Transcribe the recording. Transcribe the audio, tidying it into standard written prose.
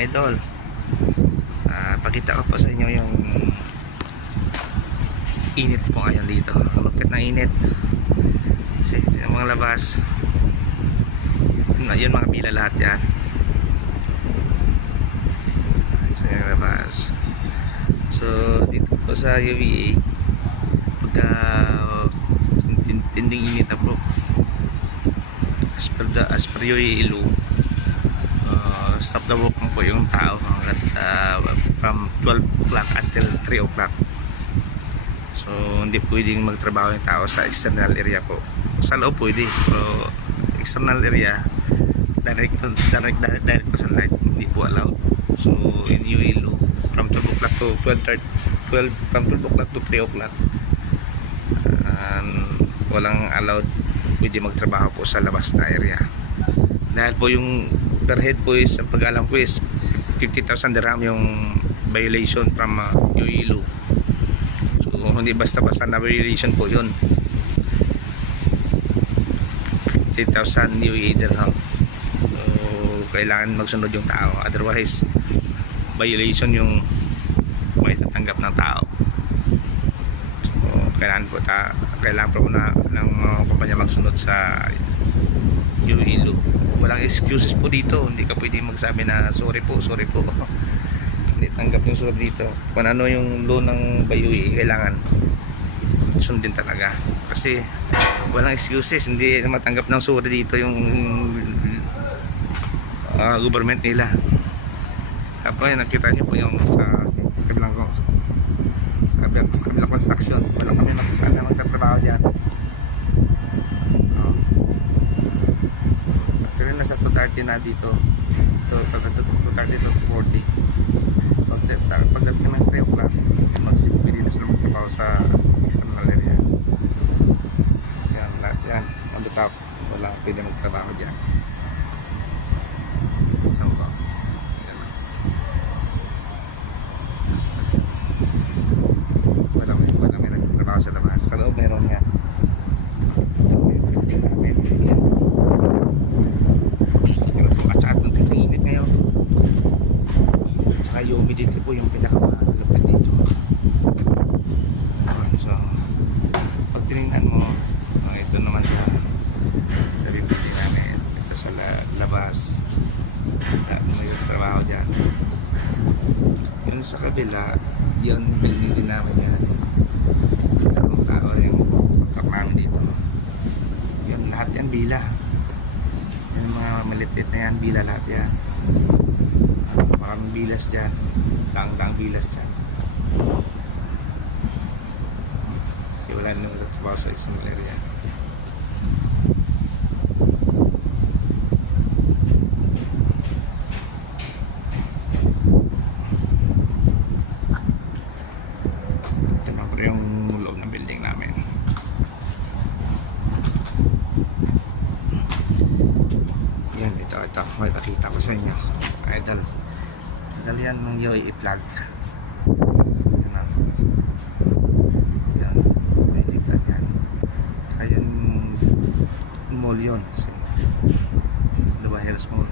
idol, pakita ko po sa inyo yung init po ngayon dito. Malupit ng init kasi yung mga labas yun, mga pila lahat yan sa yung labas. So dito po sa UVA pagka tinding init na po as per UAE law, stop the work po yung tao hanggat from 12 o'clock until 3 o'clock. So hindi pwedeng magtrabaho yung tao sa external area po. Sa loob pwede, pero external area direct po sunlight hindi po allowed. So in UAE law, from 12 o'clock to 12 from 12 o'clock to 3 o'clock walang allowed pwede magtrabaho po sa labas na area. Dahil po yung per head po is, ang pag-alam ko is 50,000 dirham yung violation from UAE law. So hindi basta-basta na violation po yun. 50,000 UAE dirham. So kailangan magsunod yung tao, otherwise violation yung may tatanggap ng tao. So kailangan po na ng kumpanya magsunod sa UAE law. Walang excuses po dito, hindi ka pwede magsabi na sorry po hindi tanggap yung sorry dito. Kung ano yung law ng UAE, kailangan sundin talaga kasi walang excuses. Hindi matanggap ng sorry dito yung government nila. Tapos nakita nyo po yung sa kabilang construction, wala kami nakita na magtatrabaho dyan. Kasi nasa 230 na dito, 230 to 40. Pagdating ng 3 o'clock, pwede na sila magtrabaho sa external area. Yan, lahat yan on the top, wala pwede magtrabaho dyan. So wala may nagtatrabaho sa labas. Sa loob meron nga. Yung humidity po yung pinakamalapit dito. So pag tinignan mo, ito naman sa tabi namin, ito sa labas may trabaho dyan. Yun sa kabila, yun building din namin yan. Ang tao yung kontak namin dito. Yun lahat yan bila. Yung mga malitit na yan bila lahat yan. Maraming bilas dyan, daang bilas dyan kasi wala nang nagtrabaho sa isang area. Ito na po yung loob ng building namin. Yan, ito may pakita ko sa inyo idol. Yan ng UAE flag. Yan UAE flag yan. Tsaka yung mall yun, diba, Hills Mall.